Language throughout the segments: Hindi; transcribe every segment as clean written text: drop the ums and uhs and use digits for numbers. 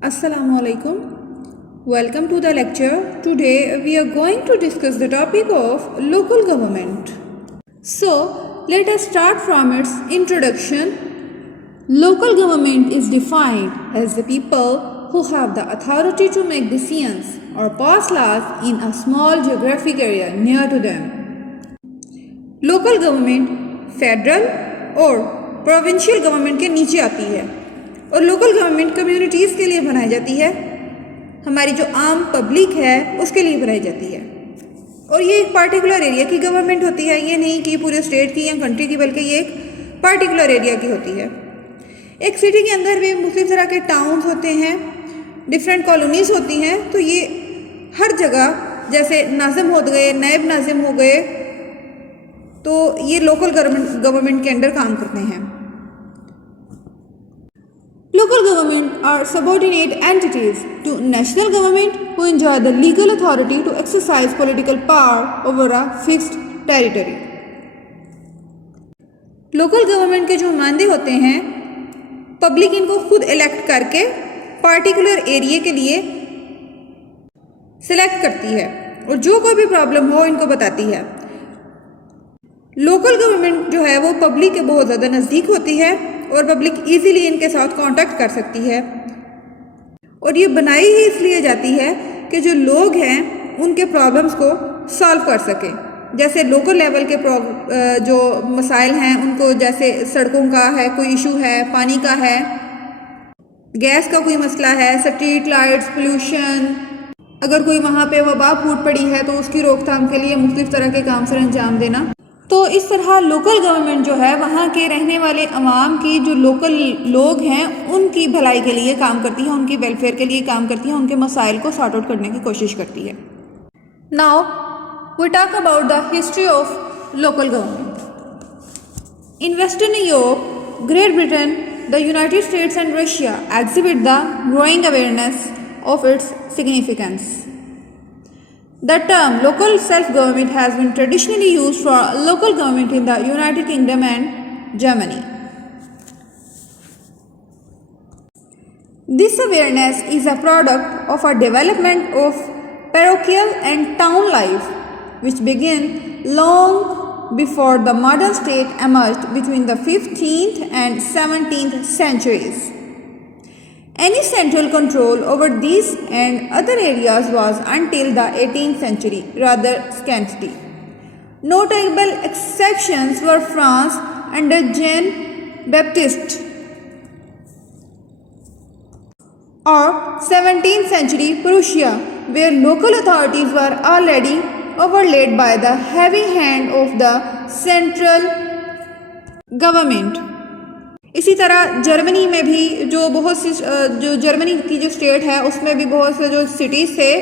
Assalamu alaikum. Welcome to the lecture. Today we are going to discuss the topic of local government. So, let us start from its introduction. Local government is defined as the people who have the authority to make decisions or pass laws in a small geographic area near to them. Local government federal और प्रोविंशियल गवर्नमेंट के नीचे आती है और लोकल गवर्नमेंट कम्युनिटीज़ के लिए बनाई जाती है, हमारी जो आम पब्लिक है उसके लिए बनाई जाती है। और ये एक पार्टिकुलर एरिया की गवर्नमेंट होती है, ये नहीं कि पूरे स्टेट की या कंट्री की, बल्कि ये एक पार्टिकुलर एरिया की होती है। एक सिटी के अंदर भी मुख्तलिफ तरह के टाउन्स होते हैं, डिफरेंट कॉलोनीज़ होती हैं, तो ये हर जगह जैसे नाज़िम हो गए, नायब नाज़िम हो गए, तो ये लोकल गवर्नमेंट के अंडर काम करते हैं। Local government are subordinate entities to national government who enjoy the legal authority to exercise political power over a fixed territory. Local government के जो नुमाइंदे होते हैं, पब्लिक इनको खुद इलेक्ट करके पार्टिकुलर एरिया के लिए सिलेक्ट करती है और जो कोई भी प्रॉब्लम हो इनको बताती है। लोकल गवर्नमेंट जो है वो पब्लिक के बहुत ज़्यादा नज़दीक होती है और पब्लिक इजीली इनके साथ कांटेक्ट कर सकती है और ये बनाई ही इसलिए जाती है कि जो लोग हैं उनके प्रॉब्लम्स को सॉल्व कर सकें। जैसे लोकल लेवल के जो मसाइल हैं उनको, जैसे सड़कों का है कोई इशू है, पानी का है, गैस का कोई मसला है, स्ट्रीट लाइट्स, पोल्यूशन, अगर कोई वहाँ पे वबा फूट पड़ी है तो उसकी रोकथाम के लिए मुख्तलिफ तरह के काम सर अंजाम देना। तो इस तरह लोकल गवर्नमेंट जो है वहाँ के रहने वाले अवाम की, जो लोकल लोग हैं उनकी भलाई के लिए काम करती है, उनकी वेलफेयर के लिए काम करती है, उनके मसाइल को सॉर्ट आउट करने की कोशिश करती है। Now we talk about the history of local government. In Western Europe, Great Britain, the United States and Russia exhibit the growing awareness of its significance. The term local self-government has been traditionally used for local government in the United Kingdom and Germany. This awareness is a product of a development of parochial and town life, which began long before the modern state emerged between the 15th and 17th centuries. Any central control over these and other areas was until the 18th century rather scanty. Notable exceptions were France under Jean Baptiste or 17th century Prussia, where local authorities were already overlaid by the heavy hand of the central government. इसी तरह जर्मनी में भी जो बहुत सी जो जर्मनी की जो स्टेट है उसमें भी बहुत से जो सिटीज़ थे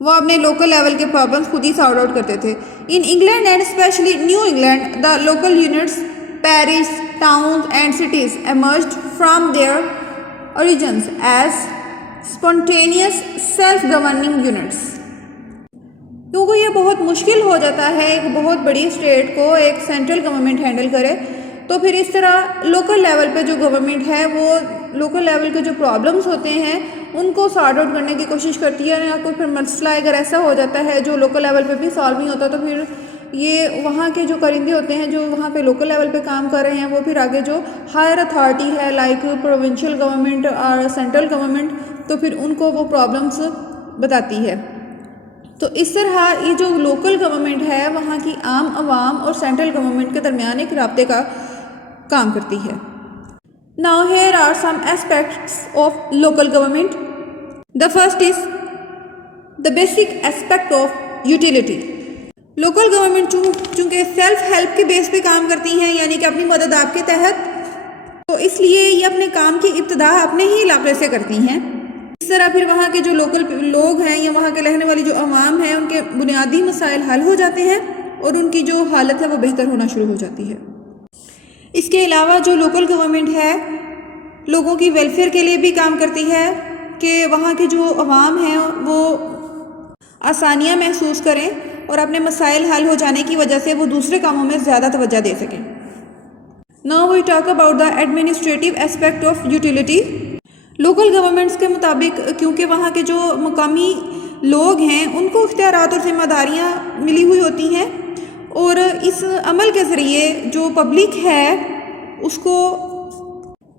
वो अपने लोकल लेवल के प्रॉब्लम्स खुद ही सॉर्ट आउट करते थे। In England and specially new England, the local units, parish, towns and cities emerged from their origins as spontaneous self-governing units. क्योंकि ये बहुत मुश्किल हो जाता है एक बहुत बड़ी स्टेट को एक सेंट्रल गवर्नमेंट हैंडल करे, तो फिर इस तरह लोकल लेवल पे जो गवर्नमेंट है वो लोकल लेवल के जो प्रॉब्लम्स होते हैं उनको सॉर्ट आउट करने की कोशिश करती है। या कोई फिर मसला अगर ऐसा हो जाता है जो लोकल लेवल पे भी सॉल्व नहीं होता, तो फिर ये वहाँ के जो करिंदे होते हैं जो वहाँ पे लोकल लेवल पे काम कर रहे हैं वो फिर आगे जो हायर अथॉरिटी है लाइक प्रोविंशियल गवर्नमेंट और सेंट्रल गवर्नमेंट, तो फिर उनको वो प्रॉब्लम्स बताती है। तो इस तरह ये जो लोकल गवर्नमेंट है वहाँ की आम आवाम और सेंट्रल गवर्नमेंट के दरमियान एक राब्ते का काम करती है। Now here are some aspects of local government. The first is the basic aspect of utility. Local government चूँकि सेल्फ हेल्प के बेस पे काम करती हैं, यानी कि अपनी मदद आपके तहत, तो इसलिए ये अपने काम की इब्तिदा अपने ही इलाके से करती हैं। इस तरह फिर वहाँ के जो लोकल लोग हैं या वहाँ के रहने वाली जो आवाम है उनके बुनियादी मसाइल हल हो जाते हैं और उनकी जो हालत है वो बेहतर होना शुरू हो जाती है। इसके अलावा जो लोकल गवर्नमेंट है लोगों की वेलफेयर के लिए भी काम करती है कि वहाँ के जो अवाम हैं वो आसानियाँ महसूस करें और अपने मसाइल हल हो जाने की वजह से वो दूसरे कामों में ज़्यादा तवज्जो दे सकें। Now we talk about the administrative aspect of utility. Local governments के मुताबिक क्योंकि वहाँ के जो मकामी लोग हैं उनको इख्तियारात और जिम्मेदारियाँ मिली हुई होती हैं, और इस अमल के ज़रिए जो पब्लिक है उसको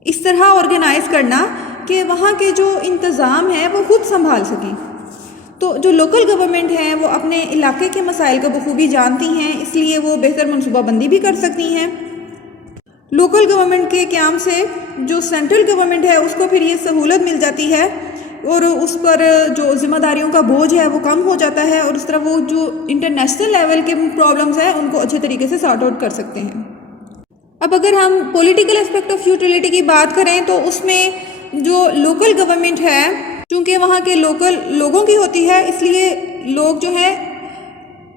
इस तरह ऑर्गेनाइज़ करना कि वहाँ के जो इंतज़ाम है वो खुद संभाल सकें। तो जो लोकल गवर्नमेंट हैं वो अपने इलाके के मसाइल को बखूबी जानती हैं, इसलिए वो बेहतर मनसूबाबंदी भी कर सकती हैं। लोकल गवर्नमेंट के क़याम से जो सेंट्रल गवर्नमेंट है उसको फिर ये सहूलत मिल जाती है और उस पर जो जिम्मेदारियों का बोझ है वो कम हो जाता है, और इस तरह वो जो इंटरनेशनल लेवल के प्रॉब्लम्स हैं उनको अच्छे तरीके से सॉर्ट आउट कर सकते हैं। अब अगर हम पॉलिटिकल एस्पेक्ट ऑफ यूटिलिटी की बात करें तो उसमें जो लोकल गवर्नमेंट है, चूँकि वहाँ के लोकल लोगों की होती है, इसलिए लोग जो है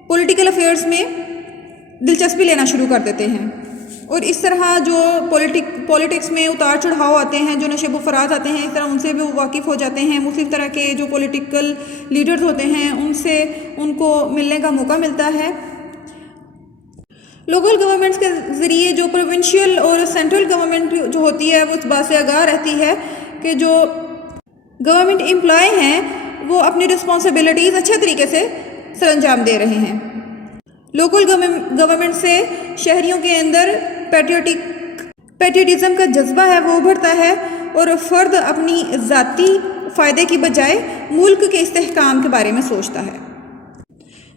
पॉलिटिकल अफेयर्स में दिलचस्पी लेना शुरू कर देते हैं, और इस तरह जो पॉलिटिक्स में उतार चढ़ाव आते हैं, जो नशे फराज आते हैं, इस तरह उनसे भी वो वाकिफ़ हो जाते हैं। मुख्तलिफ़ तरह के जो पॉलिटिकल लीडर्स होते हैं उनसे उनको मिलने का मौका मिलता है। लोकल गवर्नमेंट्स के ज़रिए जो प्रोविंशियल और सेंट्रल गवर्नमेंट जो होती है वो इस बात से आगाह रहती है कि जो गवर्नमेंट एम्प्लॉय हैं वो अपनी रिस्पॉन्सिबिलिटीज़ अच्छे तरीके से सरअंजाम दे रहे हैं। लोकल गवर्नमेंट से शहरियों के अंदर पैट्रियटिज़म का जज्बा है वो उभरता है, और फ़र्द अपनी ज़ाती फ़ायदे की बजाय मुल्क के इस्तेहकाम के बारे में सोचता है।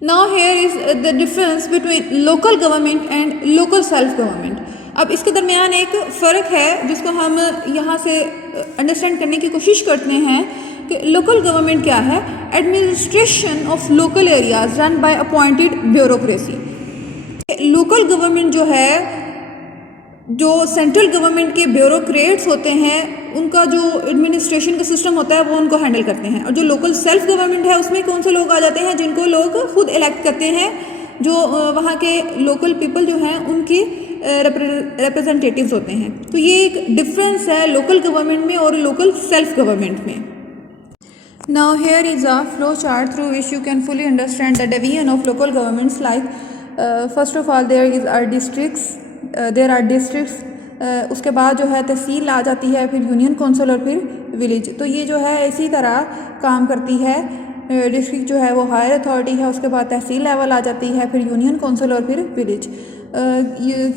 Now here is the difference between local government and local self government. अब इसके दरमियान एक फ़र्क है जिसको हम यहाँ से अंडरस्टैंड करने की कोशिश करते हैं कि लोकल गवर्नमेंट क्या है। Administration of local areas run by appointed bureaucracy. Local government जो है, जो सेंट्रल गवर्नमेंट के ब्यूरोक्रेट्स होते हैं उनका जो एडमिनिस्ट्रेशन का सिस्टम होता है वो उनको हैंडल करते हैं, और जो लोकल सेल्फ गवर्नमेंट है उसमें कौन से लोग आ जाते हैं जिनको लोग खुद इलेक्ट करते हैं, जो वहाँ के लोकल पीपल जो हैं उनके रिप्रेजेंटेटिव्स होते हैं। तो ये एक डिफरेंस है लोकल गवर्नमेंट में और लोकल सेल्फ गवर्नमेंट में। Now here is a flow chart through which you can fully understand the division of local governments. Like first of all there are districts, उसके बाद जो है तहसील आ जाती है, फिर यूनियन कौंसिल और फिर विलेज। तो ये जो है इसी तरह काम करती है। डिस्ट्रिक्ट जो है वो हायर अथॉरिटी है, उसके बाद तहसील लेवल आ जाती है, फिर यूनियन कौंसिल और फिर विलेज।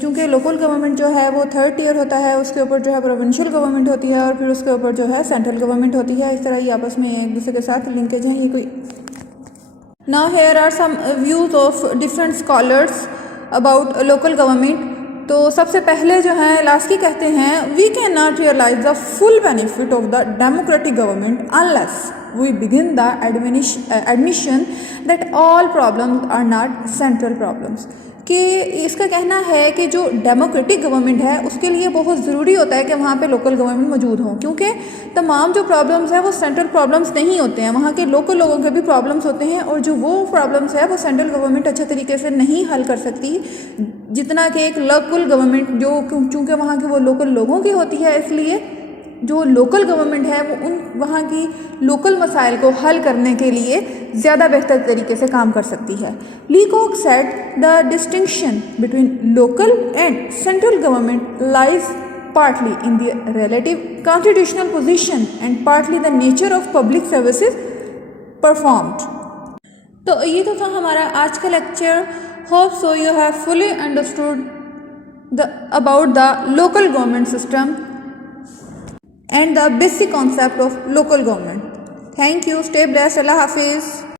चूँकि लोकल गवर्नमेंट जो है वो थर्ड टियर होता है, उसके ऊपर जो है प्रोविंशियल गवर्नमेंट होती है, और फिर उसके ऊपर जो है सेंट्रल गवर्नमेंट होती है। इस तरह ये आपस में एक दूसरे के साथ लिंकेज हैं। ये कोई now here are some views of different scholars about local government. तो सबसे पहले जो है लास्की कहते हैं we can not realise the full benefit of the democratic government unless we begin the admission that all problems are not central problems. कि इसका कहना है कि जो डेमोक्रेटिक गवर्नमेंट है उसके लिए बहुत ज़रूरी होता है कि वहाँ पे लोकल गवर्नमेंट मौजूद हों, क्योंकि तमाम जो प्रॉब्लम्स हैं वो सेंट्रल प्रॉब्लम्स नहीं होते हैं, वहाँ के लोकल लोगों के भी प्रॉब्लम्स होते हैं, और जो वो प्रॉब्लम्स है वो सेंट्रल गवर्नमेंट अच्छे तरीके से नहीं हल कर सकती जितना कि एक लोकल गवर्नमेंट जो चूँकि वहाँ के वो लोकल लोगों की होती है, इसलिए जो लोकल गवर्नमेंट है वो उन वहाँ की लोकल मसाइल को हल करने के लिए ज़्यादा बेहतर तरीके से काम कर सकती है। लीकॉक said the distinction between local and central government lies partly in the relative constitutional position and partly the nature of public services performed. तो ये तो था हमारा आज का lecture. Hope so you have fully understood about the local government system and the basic concept of local government. Thank you. Stay blessed. Allah Hafiz.